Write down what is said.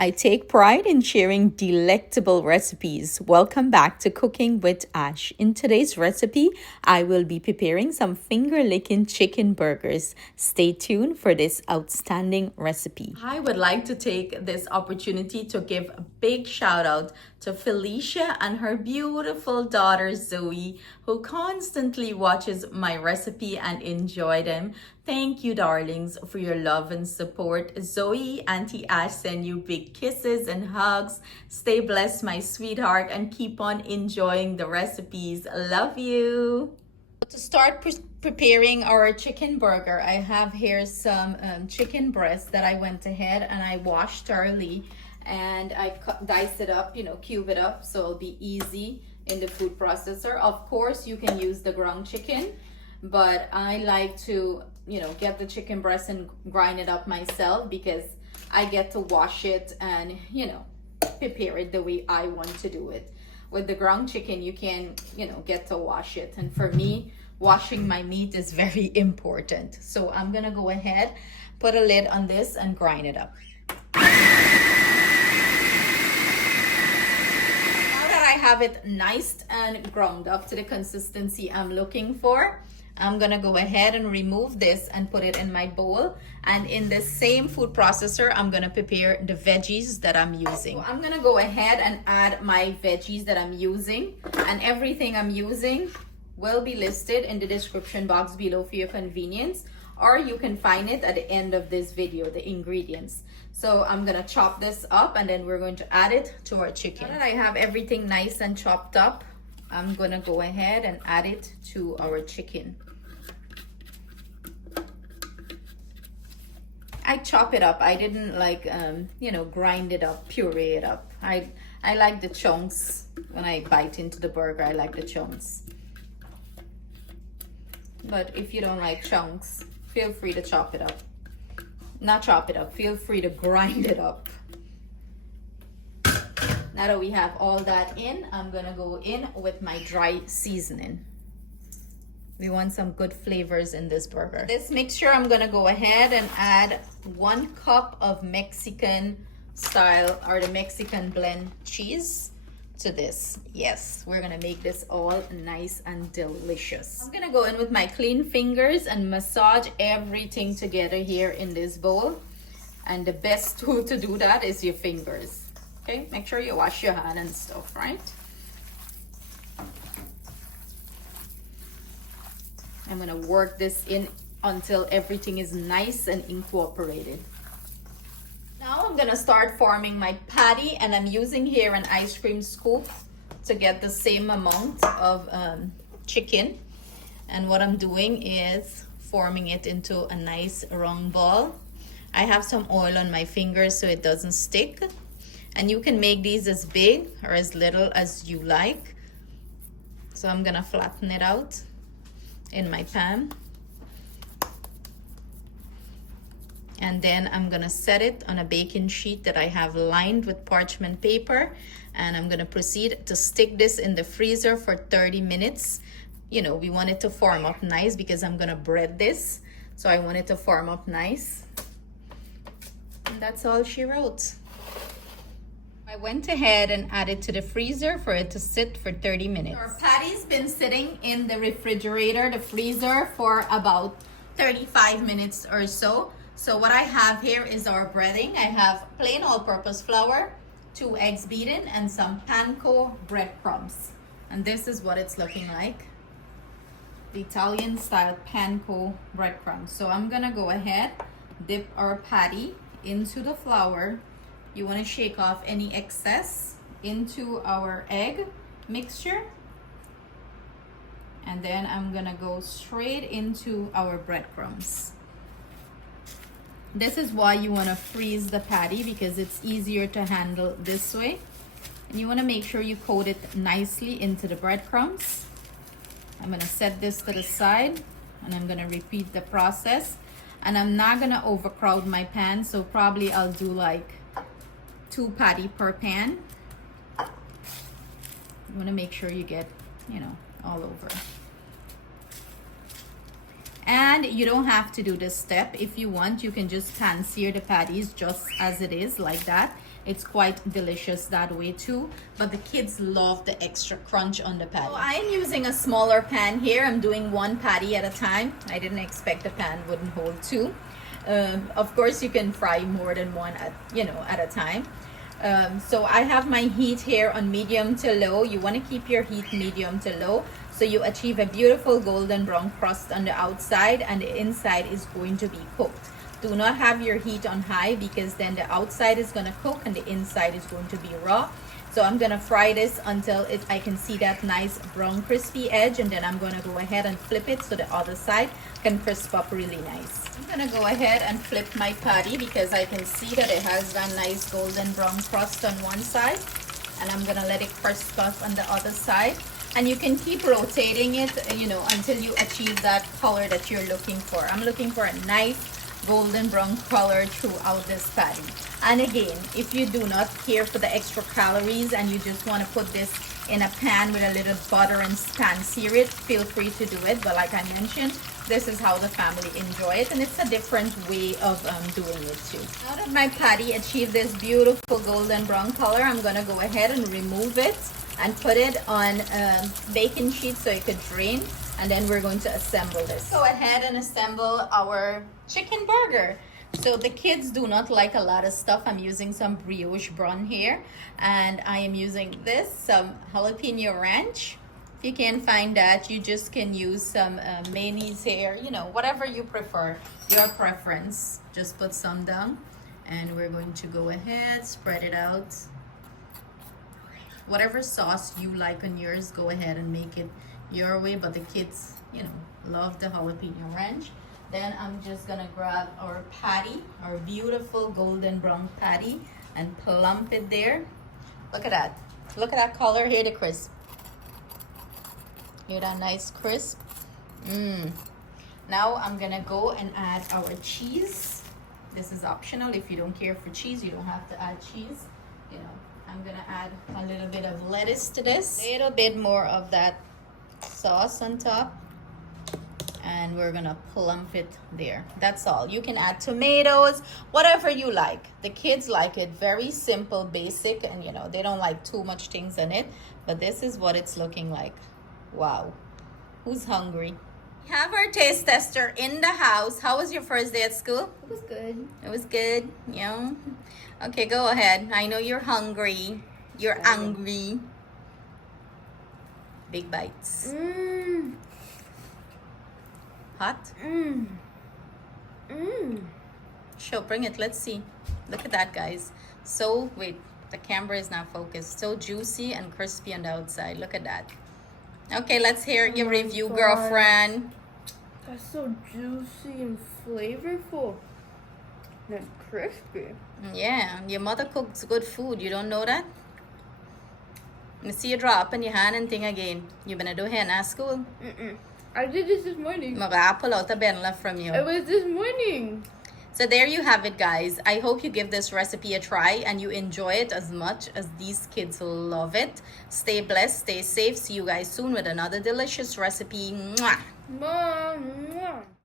I take pride in sharing delectable recipes. Welcome back to Cooking with Ash. In today's recipe, I will be preparing some finger-licking chicken burgers. Stay tuned for this outstanding recipe. I would like to take this opportunity to give a big shout out to Felicia and her beautiful daughter Zoe, who constantly watches my recipe and enjoy them. Thank you, darlings, for your love and support. Zoe, Auntie Ash send you big kisses and hugs. Stay blessed, my sweetheart, and keep on enjoying the recipes. Love you. To start preparing our chicken burger, I have here some chicken breast that I went ahead and I washed thoroughly, and I diced it up, cube it up so it'll be easy in the food processor. Of course, you can use the ground chicken, but I like to get the chicken breast and grind it up myself because I get to wash it and prepare it the way I want to do it. With the ground chicken, you can get to wash it, and for me, washing my meat is very important. So I'm gonna go ahead, put a lid on this and grind it up. Now that I have it nice and ground up to the consistency I'm looking for, I'm gonna go ahead and remove this and put it in my bowl. And in the same food processor, I'm gonna prepare the veggies that I'm using. So I'm gonna go ahead and add my veggies that I'm using, and everything I'm using will be listed in the description box below for your convenience, or you can find it at the end of this video, the ingredients. So I'm gonna chop this up and then we're going to add it to our chicken. Now that I have everything nice and chopped up, I'm gonna go ahead and add it to our chicken. I chop it up. I didn't grind it up, puree it up. I like the chunks. When I bite into the burger, I like the chunks. But if you don't like chunks, feel free to chop it up. Not chop it up, feel free to grind it up. Now that we have all that in, I'm gonna go in with my dry seasoning. We want some good flavors in this burger. This mixture, I'm gonna go ahead and add 1 cup of Mexican style or the Mexican blend cheese to this. Yes, we're gonna make this all nice and delicious. I'm gonna go in with my clean fingers and massage everything together here in this bowl. And the best tool to do that is your fingers. Okay, make sure you wash your hand and stuff, right? I'm gonna work this in until everything is nice and incorporated. Now I'm gonna start forming my patty, and I'm using here an ice cream scoop to get the same amount of chicken. And what I'm doing is forming it into a nice round ball. I have some oil on my fingers so it doesn't stick. And you can make these as big or as little as you like. So I'm gonna flatten it out in my pan, and then I'm gonna set it on a baking sheet that I have lined with parchment paper, and I'm gonna proceed to stick this in the freezer for 30 minutes. We want it to form up nice because I'm gonna bread this, so I want it to form up nice. And that's all she wrote. I went ahead and added to the freezer for it to sit for 30 minutes. Our patty's been sitting in the refrigerator, the freezer, for about 35 minutes or so. So what I have here is our breading. I have plain all-purpose flour, 2 eggs beaten, and some Panko breadcrumbs. And this is what it's looking like. The Italian style Panko breadcrumbs. So I'm gonna go ahead, dip our patty into the flour. You want to shake off any excess into our egg mixture. And then I'm gonna go straight into our breadcrumbs. This is why you want to freeze the patty, because it's easier to handle this way. And you want to make sure you coat it nicely into the breadcrumbs. I'm gonna set this to the side and I'm gonna repeat the process. And I'm not gonna overcrowd my pan, so probably I'll do like 2 patty per pan. You want to make sure you get all over. And you don't have to do this step. If you want, you can just pan sear the patties just as it is, like that, It's quite delicious that way too, but the kids love the extra crunch on the patty. So I am using a smaller pan here. I'm doing one patty at a time. I didn't expect the pan wouldn't hold two. Of course, you can fry more than one at a time. So I have my heat here on medium to low. You want to keep your heat medium to low so you achieve a beautiful golden brown crust on the outside and the inside is going to be cooked. Do not have your heat on high because then the outside is going to cook and the inside is going to be raw. So I'm going to fry this until I can see that nice brown crispy edge, and then I'm going to go ahead and flip it so the other side can crisp up really nice. I'm going to go ahead and flip my patty because I can see that it has that nice golden brown crust on one side, and I'm going to let it crisp up on the other side. And you can keep rotating it, until you achieve that color that you're looking for. I'm looking for a nice golden brown color throughout this patty. And again, if you do not care for the extra calories and you just want to put this in a pan with a little butter and pan sear it, feel free to do it. But like I mentioned, this is how the family enjoy it, and it's a different way of doing it too. Now that my patty achieved this beautiful golden brown color, I'm gonna go ahead and remove it and put it on baking sheet so it could drain, and then we're going to assemble this. Go ahead and assemble our chicken burger. So the kids do not like a lot of stuff. I'm using some brioche bun here, and I am using some jalapeno ranch. If you can't find that, you just can use some mayonnaise here, whatever you prefer, your preference. Just put some down, and we're going to go ahead, spread it out. Whatever sauce you like on yours, go ahead and make it your way, but the kids, love the jalapeno ranch. Then I'm just gonna grab our patty, our beautiful golden brown patty, and plump it there. Look at that. Look at that color. Hear the crisp. Hear that nice crisp. Now I'm gonna go and add our cheese. This is optional. If you don't care for cheese, you don't have to add cheese. I'm gonna add a little bit of lettuce to this, a little bit more of that sauce on top, and we're gonna plump it there. That's all. You can add tomatoes, whatever you like. The kids like it very simple, basic, and they don't like too much things in it, but this is what it's looking like. Wow, who's hungry? We have our taste tester in the house. How was your first day at school? It was good. It was good. Yeah. Okay, go ahead. I know you're hungry. You're angry. Big bites. Hot? Sure, bring it. Let's see. Look at that, guys. So, wait. The camera is not focused. So juicy and crispy on the outside. Look at that. Okay, let's hear your review, girlfriend. That's so juicy and flavorful. That's crispy. Yeah, your mother cooks good food. You don't know that? You see you drop in your hand and thing again. You gonna do hair at school? I did this morning. I'll pull out a benla from you. It was this morning. So there you have it, guys. I hope you give this recipe a try and you enjoy it as much as these kids love it. Stay blessed, stay safe. See you guys soon with another delicious recipe. Mwah! Mom.